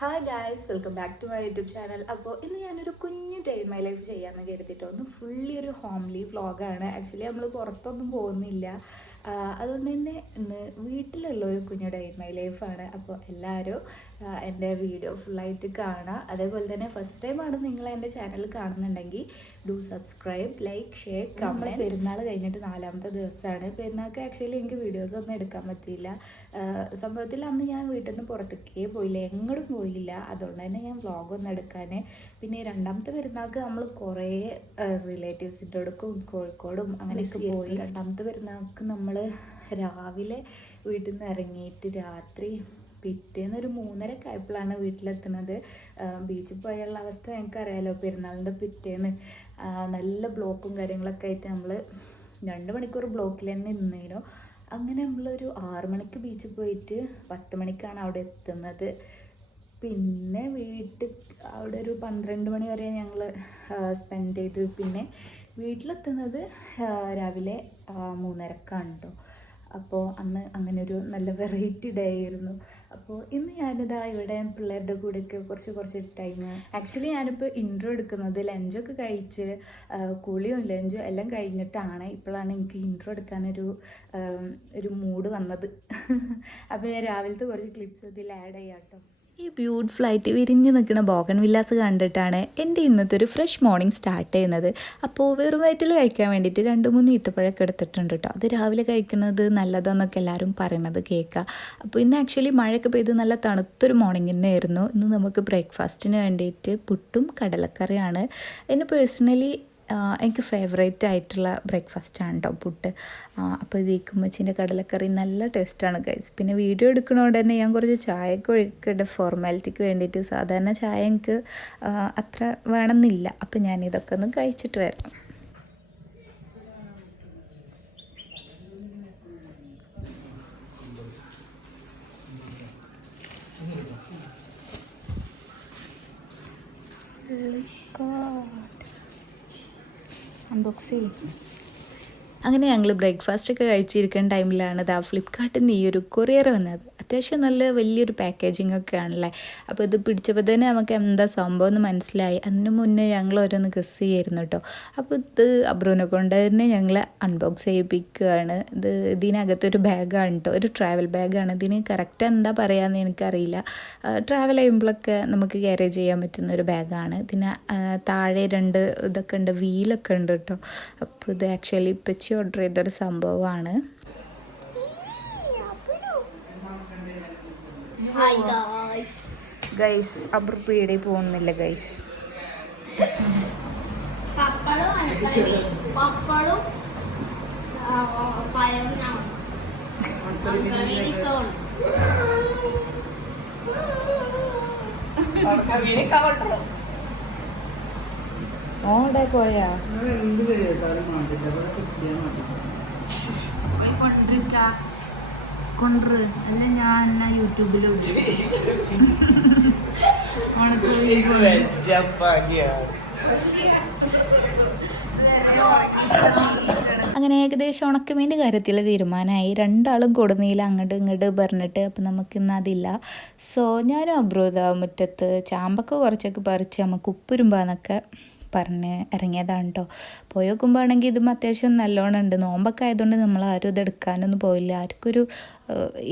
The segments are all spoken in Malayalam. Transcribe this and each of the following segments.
Hi guys, welcome back to my YouTube channel. അപ്പോൾ ഇന്ന് ഞാനൊരു കുഞ്ഞു ഡേ ഇൻ മൈ ലൈഫ് ചെയ്യാമെന്ന് കരുതിയിട്ട് ഒന്ന് ഫുള്ളി ഒരു ഹോംലി വ്ളോഗാണ്. ആക്ച്വലി നമ്മൾ പുറത്തൊന്നും പോകുന്നില്ല. അതുകൊണ്ട് തന്നെ ഇന്ന് വീട്ടിലുള്ള ഒരു കുഞ്ഞു ഡേ ഇൻ മൈ ലൈഫാണ്. അപ്പോൾ എല്ലാവരും എൻ്റെ വീഡിയോ ഫുള്ളായിട്ട് കാണുക. അതേപോലെ തന്നെ ഫസ്റ്റ് ടൈമാണ് നിങ്ങൾ എൻ്റെ ചാനൽ കാണുന്നുണ്ടെങ്കിൽ do subscribe, like, share, comment. പെരുന്നാൾ കഴിഞ്ഞിട്ട് 4ാമത്തെ ദിവസമാണ്. പെരുന്നാൾക്ക് ആക്ച്വലി എനിക്ക് വീഡിയോസ് ഒന്നും എടുക്കാൻ പറ്റിയില്ല. സംഭവത്തിൽ അന്ന് ഞാൻ വീട്ടിൽ നിന്ന് പുറത്തേക്കേ പോയില്ല, എങ്ങോട്ടും പോയില്ല. അതുകൊണ്ട് തന്നെ ഞാൻ വ്ളോഗൊന്നും എടുക്കാൻ. പിന്നെ 2ാമത്തെ പെരുന്നാൾക്ക് നമ്മൾ കുറേ റിലേറ്റീവ്സിൻ്റെ അടുക്കും കോഴിക്കോടും അങ്ങനെയൊക്കെ പോയി. 2ാമത്തെ പെരുന്നാൾക്ക് നമ്മൾ രാവിലെ വീട്ടിൽ നിന്ന് ഇറങ്ങിയിട്ട് രാത്രി പിറ്റേന്ന് ഒരു 3:30 ആയപ്പോഴാണ് വീട്ടിലെത്തുന്നത്. ബീച്ചിൽ പോയുള്ള അവസ്ഥ ഞങ്ങൾക്കറിയാലോ. പെരുന്നാളിൻ്റെ പിറ്റേന്ന് നല്ല ബ്ലോക്കും കാര്യങ്ങളൊക്കെ ആയിട്ട് നമ്മൾ 2 മണിക്കൂർ ബ്ലോക്കിൽ തന്നെ നിന്നേനു. അങ്ങനെ നമ്മളൊരു 6 മണിക്ക് ബീച്ചിൽ പോയിട്ട് 10 മണിക്കാണ് അവിടെ എത്തുന്നത്. പിന്നെ അവിടെ ഒരു 12 മണി വരെ ഞങ്ങൾ സ്പെൻഡ് ചെയ്ത് പിന്നെ വീട്ടിലെത്തുന്നത് രാവിലെ 3:30ക്കാണ് കേട്ടോ. അപ്പോൾ അന്ന് അങ്ങനെ ഒരു നല്ല വെറൈറ്റി ഡേ ആയിരുന്നു. അപ്പോൾ ഇന്ന് ഞാനിതാ ഇവിടെ പിള്ളേരുടെ കൂടെയൊക്കെ കുറച്ച് ടൈം. ആക്ച്വലി ഞാനിപ്പോൾ ഇൻട്രോ എടുക്കുന്നത് ലഞ്ചൊക്കെ കഴിച്ച് കുളിയും ലഞ്ചും എല്ലാം കഴിഞ്ഞിട്ടാണ്. ഇപ്പോഴാണ് എനിക്ക് ഇൻട്രോ എടുക്കാനൊരു മൂഡ് വന്നത്. അപ്പോൾ ഞാൻ രാവിലത്തെ കുറച്ച് ക്ലിപ്സ് ഇതിൽ ആഡ് ചെയ്യാം കേട്ടോ. ഈ ബ്യൂട്ടിഫുൾ ആയിട്ട് വിരിഞ്ഞ് നിൽക്കുന്ന ബോഗൺ വില്ലാസ് കണ്ടിട്ടാണ് എൻ്റെ ഇന്നത്തെ ഒരു ഫ്രഷ് മോർണിംഗ് സ്റ്റാർട്ട് ചെയ്യുന്നത്. അപ്പോൾ വെറും വയറ്റിൽ കഴിക്കാൻ വേണ്ടിയിട്ട് 2-3 ഈത്തപ്പഴമൊക്കെ എടുത്തിട്ടുണ്ട് കേട്ടോ. അത് രാവിലെ കഴിക്കുന്നത് നല്ലതാണെന്നൊക്കെ എല്ലാവരും പറയുന്നത് കേൾക്കുക. അപ്പോൾ ഇന്ന് ആക്ച്വലി മഴയൊക്കെ പെയ്ത് നല്ല തണുത്തൊരു മോർണിംഗ് തന്നെ ആയിരുന്നു. ഇന്ന് നമുക്ക് ബ്രേക്ക്ഫാസ്റ്റിന് വേണ്ടിയിട്ട് പുട്ടും കടലക്കറിയാണ്. എന്നെ പേഴ്സണലി എനിക്ക് ഫേവറേറ്റ് ആയിട്ടുള്ള ബ്രേക്ക്ഫാസ്റ്റാണ് കേട്ടോ പുട്ട്. അപ്പോൾ ഇതിലേക്ക് ഉമ്മച്ചീൻ്റെ കടലക്കറി നല്ല ടേസ്റ്റാണ് ഗൈസ്. പിന്നെ വീഡിയോ എടുക്കുന്നതുകൊണ്ട് തന്നെ ഞാൻ കുറച്ച് ചായയൊക്കെ ഒഴിക്കട്ടെ ഫോർമാലിറ്റിക്ക് വേണ്ടിയിട്ട്. സാധാരണ ചായ എനിക്ക് അത്ര വേണമെന്നില്ല. അപ്പോൾ ഞാനിതൊക്കെ ഒന്ന് കഴിച്ചിട്ട് വരാം. അങ്ങനെ ഞങ്ങൾ ബ്രേക്ക്ഫാസ്റ്റൊക്കെ കഴിച്ചിരിക്കുന്ന ടൈമിലാണ് ഫ്ലിപ്കാർട്ടിൽ നിന്ന് ഈ ഒരു കൊറിയർ വന്നത്. അത്യാവശ്യം നല്ല വലിയൊരു പാക്കേജിങ് ഒക്കെ ആണല്ലേ. അപ്പോൾ ഇത് പിടിച്ചപ്പോൾ തന്നെ നമുക്ക് എന്താ സംഭവം എന്ന് മനസ്സിലായി. അതിന് മുന്നേ ഞങ്ങൾ ഓരോന്ന് ഗസ് ചെയ്യായിരുന്നു കേട്ടോ. അപ്പോൾ ഇത് അബ്രൂനെ കൊണ്ട് തന്നെ ഞങ്ങൾ അൺബോക്സ് ചെയ്യിപ്പിക്കുകയാണ്. ഇതിനകത്തൊരു ബാഗാണ് കേട്ടോ, ഒരു ട്രാവൽ ബാഗാണ്. ഇതിന് കറക്റ്റ് എന്താ പറയുകയെന്ന് എനിക്കറിയില്ല. ട്രാവൽ ചെയ്യുമ്പോഴൊക്കെ നമുക്ക് ക്യാരി ചെയ്യാൻ പറ്റുന്ന ഒരു ബാഗാണ്. ഇതിന് താഴെ 2 ഇതൊക്കെ ഉണ്ട്, വീലൊക്കെ ഉണ്ട് കേട്ടോ. അപ്പോൾ ഇത് ആക്ച്വലി ഇപ്പച്ചി ഓർഡർ ചെയ്തൊരു സംഭവമാണ്. ഗൈസ് അബ്രു പീടി പോകുന്നില്ല ഗൈസ്. ഓടെ പോയാ കൊണ്ടു അല്ല ഞാൻ എന്നാ യൂട്യൂബിലുണ്ട്. അങ്ങനെ ഏകദേശം ഉണക്കമീൻ്റെ കാര്യത്തിൽ തീരുമാനമായി. 2 കൊടുന്നീല അങ്ങോട്ട് ഇങ്ങോട്ട് പറഞ്ഞിട്ട്. അപ്പം നമുക്കിന്ന് അതില്ല. സോ ഞാനും അബ്രൂത മുറ്റത്ത് ചാമ്പൊക്കെ കുറച്ചൊക്കെ പറിച്ച് നമുക്ക് ഉപ്പുരുമ്പാന്നൊക്കെ പറഞ്ഞ് ഇറങ്ങിയതാണ് കേട്ടോ. പോയി നോക്കുമ്പോൾ ആണെങ്കിൽ ഇതും അത്യാവശ്യം നല്ലോണം ഉണ്ട്. നോമ്പൊക്കെ ആയതുകൊണ്ട് നമ്മൾ ആരും ഇത് എടുക്കാനൊന്നും പോയില്ല. ആർക്കൊരു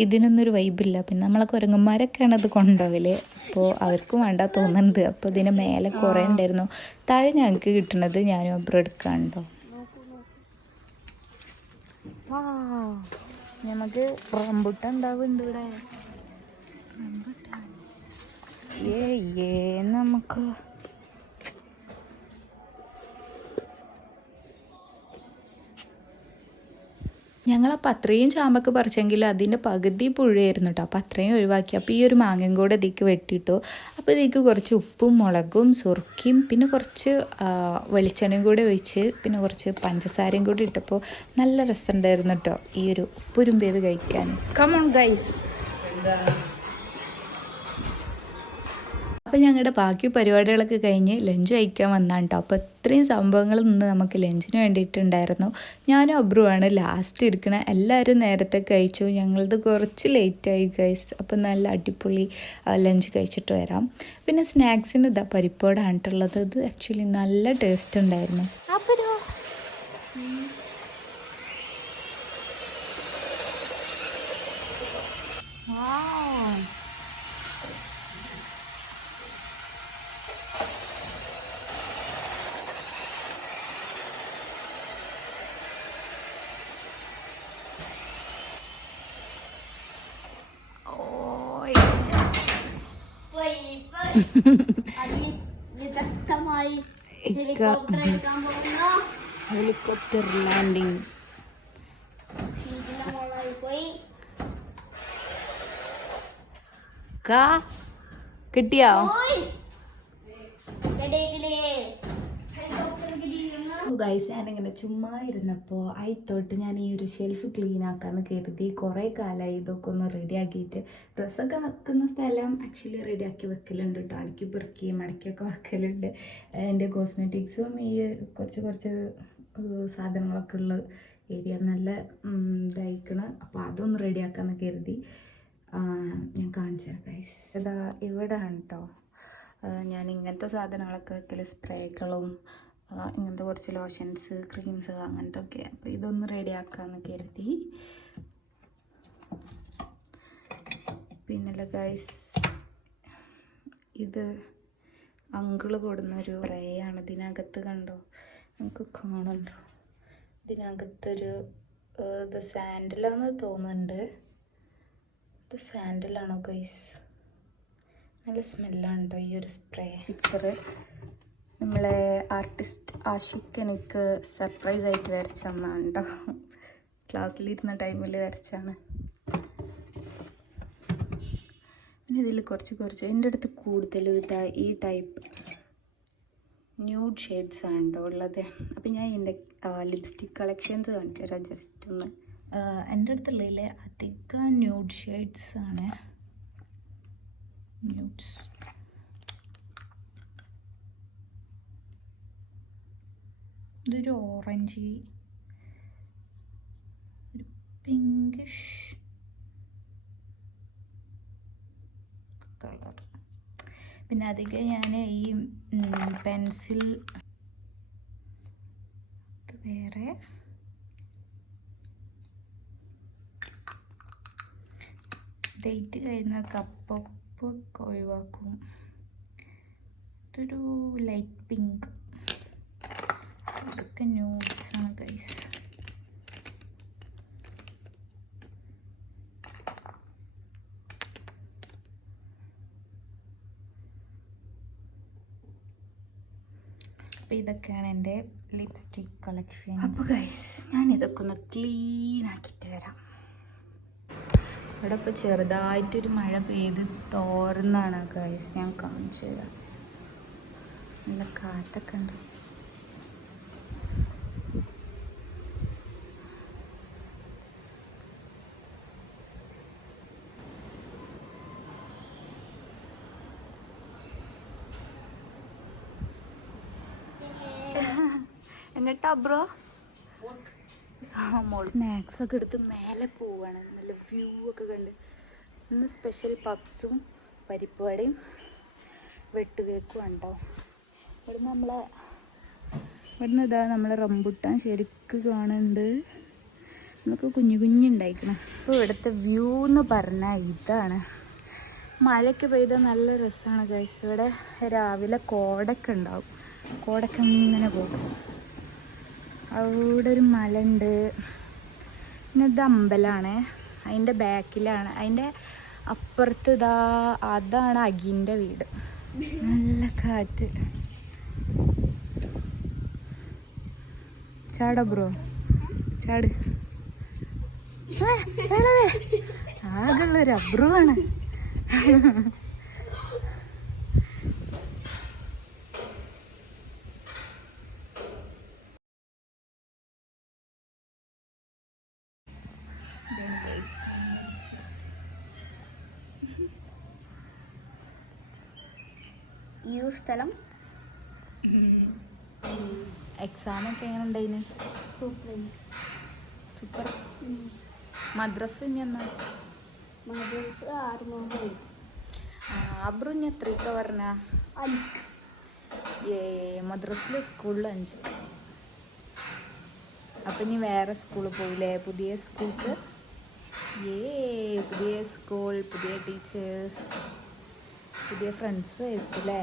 ഇതിനൊന്നൊരു വൈബില്ല. പിന്നെ നമ്മളെ കുരങ്ങന്മാരൊക്കെയാണ് ഇത് കൊണ്ടുപോകല്. അപ്പോൾ അവർക്കും വേണ്ട തോന്നുന്നുണ്ട്. അപ്പോൾ ഇതിന് മേലെ കുറേ ഉണ്ടായിരുന്നു. താഴെ ഞങ്ങൾക്ക് കിട്ടുന്നത് ഞാനും അബ്രും എടുക്കാനുണ്ടോ. നമുക്ക് റംബുട്ടാൻ ഉണ്ടാവുന്നുണ്ട് ഇവിടെ. നമുക്ക് ഞങ്ങളപ്പോൾ അത്രയും ചാമ്പൊക്കെ പറിച്ചെങ്കിലും അതിൻ്റെ പകുതി പുഴയായിരുന്നു കേട്ടോ. അപ്പോൾ അത്രയും ഒഴിവാക്കി. അപ്പോൾ ഈ ഒരു മാങ്ങയും കൂടെ ഇതിലേക്ക് വെട്ടിയിട്ടു. അപ്പോൾ ഇതിലേക്ക് കുറച്ച് ഉപ്പും മുളകും സുർക്കയും പിന്നെ കുറച്ച് വെളിച്ചെണ്ണയും കൂടെ ഒഴിച്ച് പിന്നെ കുറച്ച് പഞ്ചസാരയും കൂടി ഇട്ടപ്പോൾ നല്ല രസമുണ്ടായിരുന്നു കേട്ടോ ഈ ഒരു ഉപ്പുരുമ്പിയത് കഴിക്കാൻ. Come on guys. അപ്പോൾ ഞങ്ങളുടെ ബാക്കി പരിപാടികളൊക്കെ കഴിഞ്ഞ് ലഞ്ച് കഴിക്കാൻ വന്നാണ് കേട്ടോ. അപ്പോൾ ഇത്രയും സംഭവങ്ങൾ നിന്ന് നമുക്ക് ലഞ്ചിന് വേണ്ടിയിട്ടുണ്ടായിരുന്നു. ഞാനും അബ്രുവാണ് ലാസ്റ്റ് ഇരിക്കണേ. എല്ലാവരും നേരത്തെ കഴിച്ചു, ഞങ്ങളത് കുറച്ച് ലേറ്റായി ഗൈസ്. അപ്പോൾ നല്ല അടിപൊളി ലഞ്ച് കഴിച്ചിട്ട് വരാം. പിന്നെ സ്നാക്സിന് ഇതാ പരിപ്പോടാണ് കേട്ടുള്ളത്. ഇത് ആക്ച്വലി നല്ല ടേസ്റ്റ് ഉണ്ടായിരുന്നു. വിദഗ്ധമായി ഹെലികോപ്റ്റർ ലാൻഡിങ് കിട്ടിയോ? ഗൈസ്, ഞാനിങ്ങനെ ചുമ്മാ ഇരുന്നപ്പോൾ തൊട്ട് ഞാൻ ഈ ഒരു ഷെൽഫ് ക്ലീൻ ആക്കാമെന്ന് കരുതി. കുറേ കാലമായി ഇതൊക്കെ ഒന്ന് റെഡിയാക്കിയിട്ട്. ഡ്രസ്സൊക്കെ വെക്കുന്ന സ്ഥലം ആക്ച്വലി റെഡിയാക്കി വെക്കലുണ്ട് കേട്ടോ. അടുക്കി പെറുക്കി മടക്കിയൊക്കെ വെക്കലുണ്ട്. എൻ്റെ കോസ്മെറ്റിക്സും ഈ കുറച്ച് സാധനങ്ങളൊക്കെ ഉള്ള ഏരിയ നല്ല ഇതായിക്കണം. അപ്പോൾ അതൊന്ന് റെഡിയാക്കാമെന്ന് കരുതി. ഞാൻ കാണിച്ചു തരാം ഗൈസ്. ഇതാ ഇവിടെ ആണ് കേട്ടോ ഞാൻ ഇങ്ങനത്തെ സാധനങ്ങളൊക്കെ വെക്കൽ. സ്പ്രേകളും ഇങ്ങനത്തെ കുറച്ച് ലോഷൻസ്, ക്രീംസ്, അങ്ങനത്തെ ഒക്കെ. അപ്പോൾ ഇതൊന്ന് റെഡിയാക്കാമെന്ന് കരുതി. പിന്നല്ല ഗൈസ്, ഇത് അങ്കിള് കൊടുന്നൊരു സ്പ്രേ ആണ്. ഇതിനകത്ത് കണ്ടോ, നമുക്ക് കാണുന്നുണ്ടോ? ഇതിനകത്തൊരു ഇത് സാൻഡലാന്ന് തോന്നുന്നുണ്ട്. ഇത് സാൻഡലാണോ ഗൈസ്? നല്ല സ്മെല്ലാണ് കേട്ടോ ഈ ഒരു സ്പ്രേ. പിക്ചറ് നമ്മളെ ആർട്ടിസ്റ്റ് ആഷിഖ് എനിക്ക് സർപ്രൈസ് ആയിട്ട് വരച്ച് തന്നാണ് കേട്ടോ. ക്ലാസ്സിലിരുന്ന ടൈമിൽ വരച്ചാണ്. പിന്നെ ഇതിൽ കുറച്ച് എൻ്റെ അടുത്ത് കൂടുതലും ഈ ടൈപ്പ് ന്യൂഡ് ഷെയ്ഡ്സ് ആണ് കേട്ടോ ഉള്ളത്. അപ്പം ഞാൻ എൻ്റെ ലിപ്സ്റ്റിക് കളക്ഷൻസ് കാണിച്ചു തരാം ജസ്റ്റ് ഒന്ന്. എൻ്റെ അടുത്തുള്ളതിൽ അധികം ന്യൂഡ് ഷെയ്ഡ്സ് ആണ്. ന്യൂഡ്സ് ഇതൊരു ഓറഞ്ച്, ഒരു പിങ്കിഷ് കളർ. പിന്നെ അധികം ഞാൻ ഈ പെൻസിൽ, വേറെ ഡേറ്റ് കഴിഞ്ഞ കപ്പൊക്കെ ഒഴിവാക്കും. ഇതൊരു ലൈറ്റ് പിങ്ക്. ഇതൊക്കെ ന്യൂഡ്സാണ് ഗൈസ്. അപ്പോൾ ഇതൊക്കെയാണ് എൻ്റെ ലിപ്സ്റ്റിക് കളക്ഷൻ. അപ്പോൾ ഗൈസ്, ഞാൻ ഇതൊക്കെ ഒന്ന് ക്ലീൻ ആക്കിയിട്ട് വരാം. ഇവിടെ ഇപ്പോൾ ചെറുതായിട്ടൊരു മഴ പെയ്ത് തോർന്നാണ് ഗൈസ്. ഞാൻ കാണിച്ചു തരാം. നല്ല കാറ്റൊക്കെ ഉണ്ട്. എങ്ങട്ടാ ബ്രോ? സ്നാക്സ് ഒക്കെ എടുത്ത് മേലെ പോവാണ്. നല്ല വ്യൂ ഒക്കെ കണ്ട്. ഇന്ന് സ്പെഷ്യൽ പപ്സും പരിപ്പ് വടയും വെട്ടുകേക്കും ഉണ്ടോ. ഇവിടുന്ന് ഇതാ നമ്മളെ റംബുട്ടാൻ ശരിക്ക് കാണുന്നുണ്ട്. നമുക്ക് കുഞ്ഞുണ്ടായിക്കണം. അപ്പോൾ ഇവിടുത്തെ വ്യൂ എന്ന് പറഞ്ഞാൽ ഇതാണ്. മഴയ്ക്ക് പെയ്താൽ നല്ല രസമാണ് ഗൈസ്. ഇവിടെ രാവിലെ കോടൊക്കെ ഉണ്ടാവും. കോടൊക്കെ ഇങ്ങനെ പോകും. അവിടെ ഒരു മല ഉണ്ട്. പിന്നെ ഇത് അമ്പലമാണ്. അതിൻ്റെ ബാക്കിലാണ്, അതിൻ്റെ അപ്പുറത്ത് അതാണ് അഗിൻ്റെ വീട്. നല്ല കാറ്റ്. ചാട ബ്രോ, ചാട്. ചാടേ. ആകെയുള്ളൊരു അബ്രുവാണ്. ഈ ഒരു സ്ഥലം എക്സാമൊക്കെ എങ്ങനെ ഉണ്ടായിന്? സൂപ്പർ. മദ്രസ് ഇനി എന്നാ? മദ്രസ 6 മണി. അബ്രു ഇനി എത്രയൊക്കെ പറഞ്ഞ? 5. മദ്രസിൽ സ്കൂളിൽ 5. അപ്പം ഇനി വേറെ സ്കൂളിൽ പോയില്ലേ? പുതിയ സ്കൂൾക്ക്. പുതിയ സ്കൂൾ, പുതിയ ടീച്ചേഴ്സ്, പുതിയ ഫ്രണ്ട്സ് ആയിരിക്കും അല്ലേ?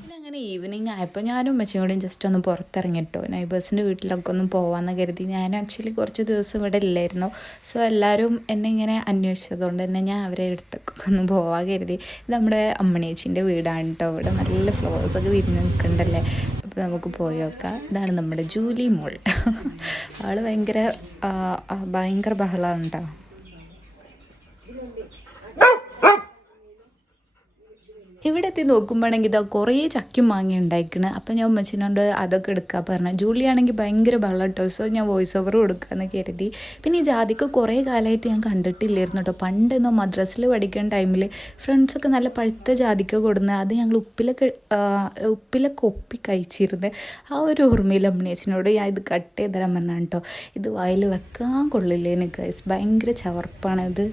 പിന്നെ അങ്ങനെ ഈവനിങ് ആയപ്പോൾ ഞാനും ഉമ്മച്ചിയും കൂടി ജസ്റ്റ് ഒന്ന് പുറത്തിറങ്ങിട്ടോ, നൈബേഴ്സിൻ്റെ വീട്ടിലൊക്കെ ഒന്ന് പോകാമെന്ന് കരുതി. ഞാൻ ആക്ച്വലി കുറച്ച് ദിവസം ഇവിടെ ഇല്ലായിരുന്നു. സോ എല്ലാവരും എന്നെ ഇങ്ങനെ അന്വേഷിച്ചതുകൊണ്ട് തന്നെ ഞാൻ അവരെ അടുത്തൊക്കെ ഒന്ന് പോകാൻ കരുതി. ഇത് നമ്മുടെ അമ്മണേച്ചിൻ്റെ വീടാണ് കേട്ടോ. ഇവിടെ നല്ല ഫ്ലവേഴ്സൊക്കെ വിരിഞ്ഞ് നിൽക്കുന്നുണ്ടല്ലേ. അപ്പോൾ നമുക്ക് പോയി നോക്കാം. ഇതാണ് നമ്മുടെ ജൂലി മോൾ. ആൾ ഭയങ്കര ബഹളമാണ് കേട്ടോ. ഇവിടെ എത്തി നോക്കുമ്പോഴാണെങ്കിൽ ഇതാ കുറേ ചക്കും മാങ്ങ ഉണ്ടായിക്കണ്. അപ്പം ഞാൻ ഉമ്മച്ചിനോണ്ട് അതൊക്കെ എടുക്കാൻ പറഞ്ഞു. ജൂലിയാണെങ്കിൽ ഭയങ്കര ബഹളം കേട്ടോ. സോ ഞാൻ വോയിസ് ഓവർ കൊടുക്കാമെന്ന് കരുതി. പിന്നെ ഈ ജാതിക്ക കുറേ കാലമായിട്ട് ഞാൻ കണ്ടിട്ടില്ലായിരുന്നു കേട്ടോ. പണ്ടെന്നോ മദ്രസിൽ പഠിക്കുന്ന ടൈമിൽ ഫ്രണ്ട്സൊക്കെ നല്ല പഴുത്ത ജാതിക്ക കൊടുന്ന് അത് ഞങ്ങൾ ഉപ്പിലൊക്കെ ഒപ്പി കഴിച്ചിരുന്നത്. ആ ഒരു ഓർമ്മയിൽ അമ്മേച്ചനോട് ഞാൻ ഇത് കട്ട് ചെയ്തരാൻ പറഞ്ഞാണ് കേട്ടോ. ഇത് വായിൽ വെക്കാൻ കൊള്ളില്ലേന് ഗൈസ്. ഭയങ്കര ചവർപ്പാണ്. ഇത്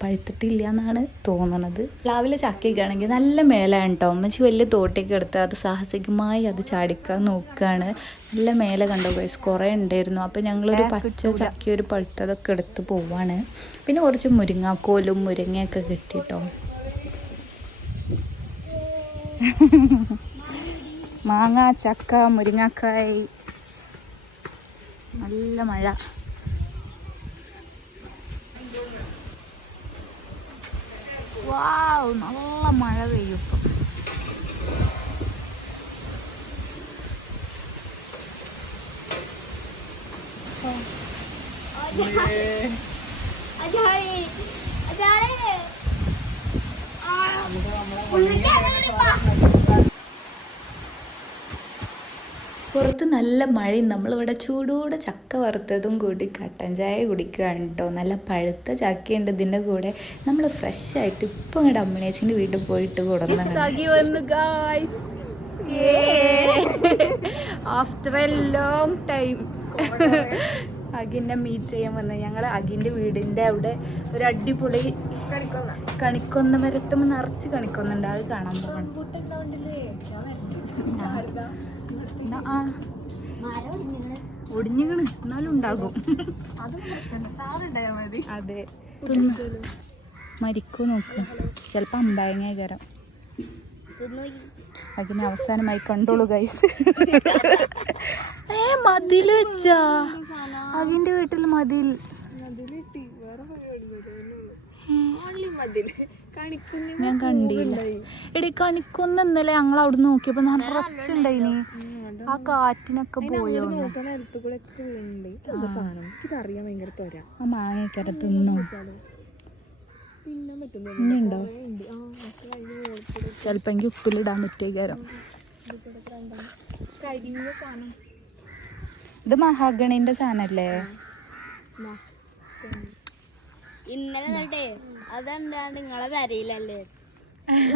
പഴുത്തിട്ടില്ല എന്നാണ് തോന്നുന്നത്. രാവിലെ ചക്കയൊക്കെ ആണെങ്കിൽ നല്ല മേലാണ് കേട്ടോ. അമ്മച്ചി വലിയ തോട്ടിയൊക്കെ എടുത്ത് അത് സാഹസികമായി അത് ചാടിക്കാൻ നോക്കുകയാണ്. നല്ല മേലെ കണ്ടോ ഗൈസ്, കുറേ ഉണ്ടായിരുന്നു. അപ്പോൾ ഞങ്ങളൊരു പച്ച ചക്ക ഒരു പഴുത്തതൊക്കെ എടുത്ത് പോവാണ്. പിന്നെ കുറച്ച് മുരിങ്ങാക്കോലും മുരിങ്ങയൊക്കെ കിട്ടിട്ടോ. മാങ്ങ, ചക്ക, മുരിങ്ങാക്കായ്, നല്ല മഴ. വാവ്, നല്ല മഴ പെയ്യും ഇപ്പം. പുറത്ത് നല്ല മഴയും നമ്മളിവിടെ ചൂടോടെ ചക്ക വറുത്തതും കൂടി കട്ടൻ ചായ കുടിക്കുകയാണ് കേട്ടോ. നല്ല പഴുത്ത ചക്കയുണ്ട് ഇതിൻ്റെ കൂടെ. നമ്മൾ ഫ്രഷ് ആയിട്ട് ഇപ്പം ഇങ്ങോട്ട് അമ്മേച്ചിൻ്റെ വീട്ടിൽ പോയിട്ട് കൊടുന്നതാണ്. ആഫ്റ്റർ എ ലോങ് ടൈം അഗിനെ മീറ്റ് ചെയ്യാൻ വന്നത്. ഞങ്ങൾ അഗിൻ്റെ വീടിൻ്റെ അവിടെ ഒരു അടിപൊളി കണിക്കൊന്ന മരത്തും നിറച്ച് കണിക്കൊന്നുണ്ട്. അത് കാണാൻ പോകണം. ഒടിഞ്ഞിക്കണ് എന്നാലും ഉണ്ടാകും. അതെ, മരിക്കോ നോക്ക്. ചിലപ്പോ അമ്പായങ്ങ കയറാം. അതിന് അവസാനമായി കണ്ടോളൂ ഗൈസ്. മതിൽ വെച്ചാ അതിന്റെ വീട്ടിൽ മതിൽ. ഞാൻ കണ്ടില്ല എടി. കണിക്കൊന്ന ഇന്നലെ ഞങ്ങൾ അവിടെ നോക്കിയപ്പോ നിറച്ചുണ്ടായിനി. ആ കാറ്റിനൊക്കെ പോയോ? ആ മാങ്ങയൊക്കെ തിന്നോ? ഇനിയുണ്ടോ? ചിലപ്പോ എനിക്ക് ഉപ്പിലിടാൻ പറ്റിയേക്കാരം. ഇത് മഹാഗണിന്റെ സാധനല്ലേ? ഇന്നലെ അതെന്താണ്ട് നിങ്ങളെ വരയിലല്ലേ?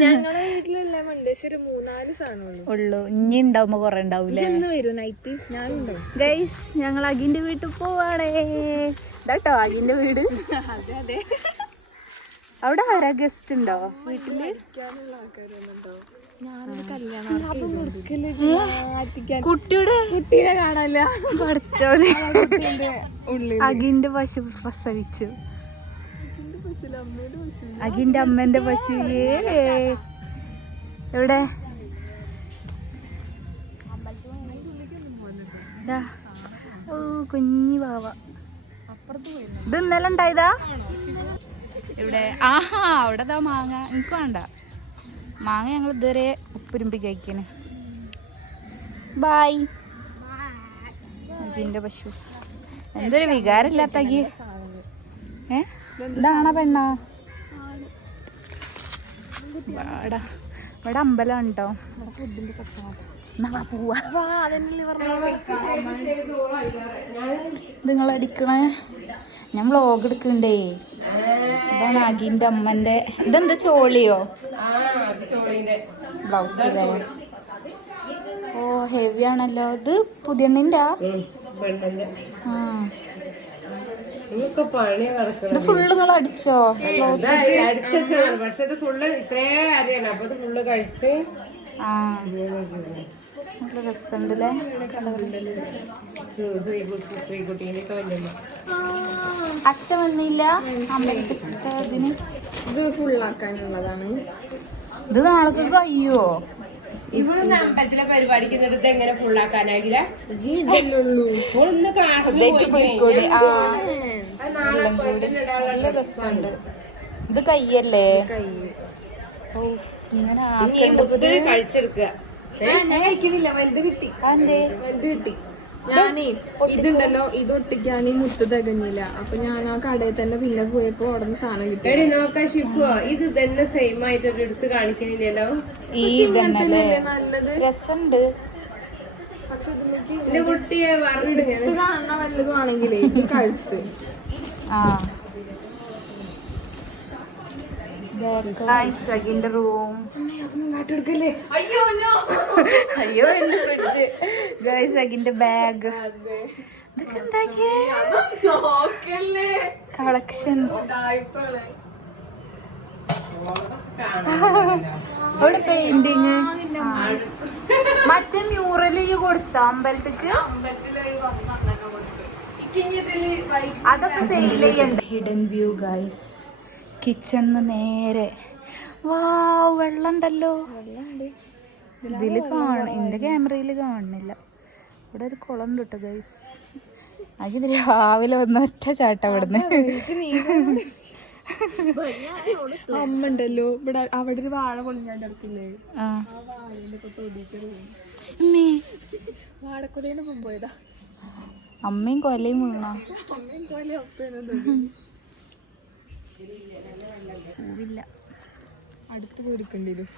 ഞങ്ങളെ വീട്ടിലല്ലേ മണ്ടേശ്വരി 3-4 സാധനമുള്ളൂ. ഉള്ളു. ഇനി ഉണ്ടാവുമ്പോ കൊറേ ഉണ്ടാവൂലേ? ഗൈസ്, ഞങ്ങൾ അഗിന്റെ വീട്ടിൽ പോവാണേ. ഇതാട്ടോ അഗിന്റെ വീട്. അതെ. അവിടെ ആരാ ഗസ്റ്റ് ഉണ്ടോ വീട്ടില്? കുട്ടിയെ കാണാല്ല. പഠിച്ചോനെ അഗിന്റെ പശു പ്രസവിച്ചു. അഗിന്റെ അമ്മേന്റെ പശു. എവിടെ? ഓ, കുഞ്ഞി പാവ. ഇത് ഇന്നലെ ഉണ്ടായതാ? ഇവിടെ അവിടെ മാങ്ങ. എനിക്ക് വേണ്ട മാങ്ങ. ഞങ്ങൾ ഇതുവരെ ഉപ്പുരുമ്പി കഴിക്കണേ. ബായ്. അഗിന്റെ പശു എന്തൊരു വികാരമില്ലാത്ത അഗി. ഇതാണോ പെണ്ണോ? ഇവിടെ അമ്പലം ഉണ്ടോ? പോവാ. നിങ്ങൾ അടിക്കണേ, ഞാൻ വ്ളോഗ് എടുക്കണ്ടേ. ഇതാണ് അഗിന്റെ അമ്മന്റെ. ഇതെന്താ ചോളിയോ? ബ്ലൗസ്. ഓ ഹെവി ആണല്ലോ. ഇത് പുതിയണ്ണിന്റെ. ആ ഇത് ഫുള്ള് നിങ്ങൾ അടിച്ചോ? പക്ഷെ ഇത് ഫുള്ള് ഇത്രേ അറിയണം. അപ്പൊ ഇത് ഫുള്ള് കഴിച്ച് ആ നല്ല രസമുണ്ടല്ലേ. ശ്രീകുട്ടീന്റെ ഒക്കെ വല്യമ്മ അച്ഛൻ വന്നില്ല അമ്പലത്തിന്. ഇത് ഫുള്ളാക്കാനുള്ളതാണ്. ഇത് നാളെ കഴിയോ? ഇവിടുന്ന് അമ്പലത്തിലെ പരിപാടിക്ക് എന്നിട്ട് എങ്ങനെ ഫുള്ളാക്കാനാകില്ല. ഇന്ന് ക്ലാസ്സിൽ പോയിക്കോട്ടെ. ആ നല്ല രസമുണ്ട്. ഇത് കയ്യല്ലേ? ഇങ്ങനെ കഴിച്ചെടുക്കുക. ഞാൻ കഴിക്കുന്നില്ല. വലുത് കിട്ടി. വലുത് കിട്ടി. ഞാനേ ഇതുണ്ടല്ലോ, ഇത് ഒട്ടിക്കാൻ ഈ മുത്ത് തികഞ്ഞില്ല. അപ്പൊ ഞാൻ ആ കടയിൽ തന്നെ പിന്നെ പോയപ്പോ അവിടെ നിന്ന് സാധനം കിട്ടി. എടി നോക്കാ ഷിഫു, ഇത് തന്നെ സെയിം ആയിട്ട് എടുത്ത് കാണിക്കണില്ലല്ലോ. നല്ലത് രസമുണ്ട്. പക്ഷെ എന്റെ കുട്ടിയെ എടുത്ത് കാണുന്ന വല്ലതും ആണെങ്കിലേ ഇത് കഴുത്ത്. അഗിന്റെ റൂം. അയ്യോ എന്റെ ഫ്രിഡ്ജ്. ഗൈസ് അഗിന്റെ ബാഗ്. ഇതൊക്കെ എന്താക്കിയേ? കളക്ഷൻസ്. അവിടെ പെയിന്റിങ്. മറ്റേ മ്യൂറല് കൊടുത്ത അമ്പലത്തേക്ക്. അതൊക്കെ സെയിൽ ചെയ്യണ്ട. Hidden view guys. കിച്ചണിന്ന് നേരെ. വാവ്, വെള്ളം ഉണ്ടല്ലോ. ഇതില് എന്റെ ക്യാമറയിൽ കാണുന്നില്ല. ഇവിടെ ഒരു കുളം ഉണ്ട് കേട്ടോ ഗൈസ്. അതിന് രാവിലെ വന്ന ഒറ്റ ചാട്ട ഇവിടുന്ന്. അമ്മ ഉണ്ടല്ലോ ഇവിടെ. അവിടെ ഒരു വാഴ പൊളിഞ്ഞാണ്ട് എടുക്കില്ലേ? വാഴക്കൊലയുടെ മുമ്പ് പോയതാ. അമ്മയും കൊലയും വീണ. പൂവില്ല. അടുത്ത് പോയിരിക്കേണ്ടി വരും.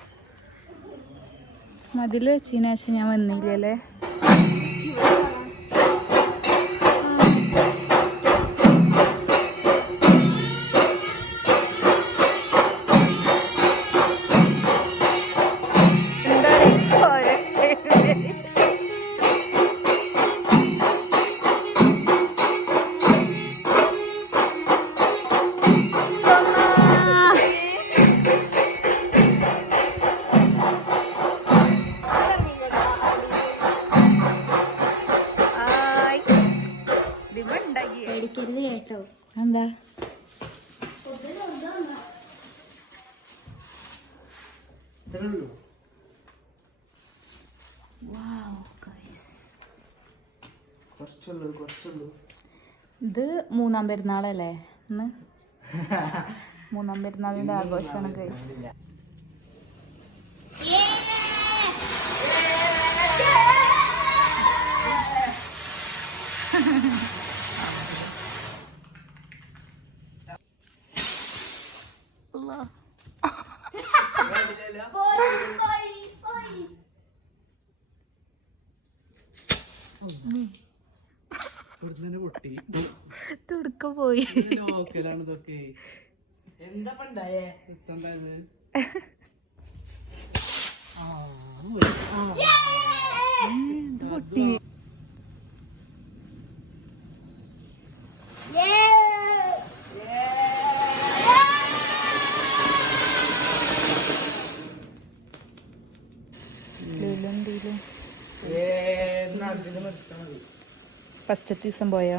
മതില് വെച്ചതിന് ശേഷം ഞാൻ വന്നില്ലല്ലേ. എന്താ ഇത് മൂന്നാം പെരുന്നാളല്ലേ ഇന്ന്? മൂന്നാം പെരുന്നാളിന്റെ ആഘോഷമാണ് ഗൈസ്. തുടുക്ക പോയി. എന്താ പണ്ടായേ പൊട്ടി. ഫസ്റ്റ് ദിവസം പോയോ?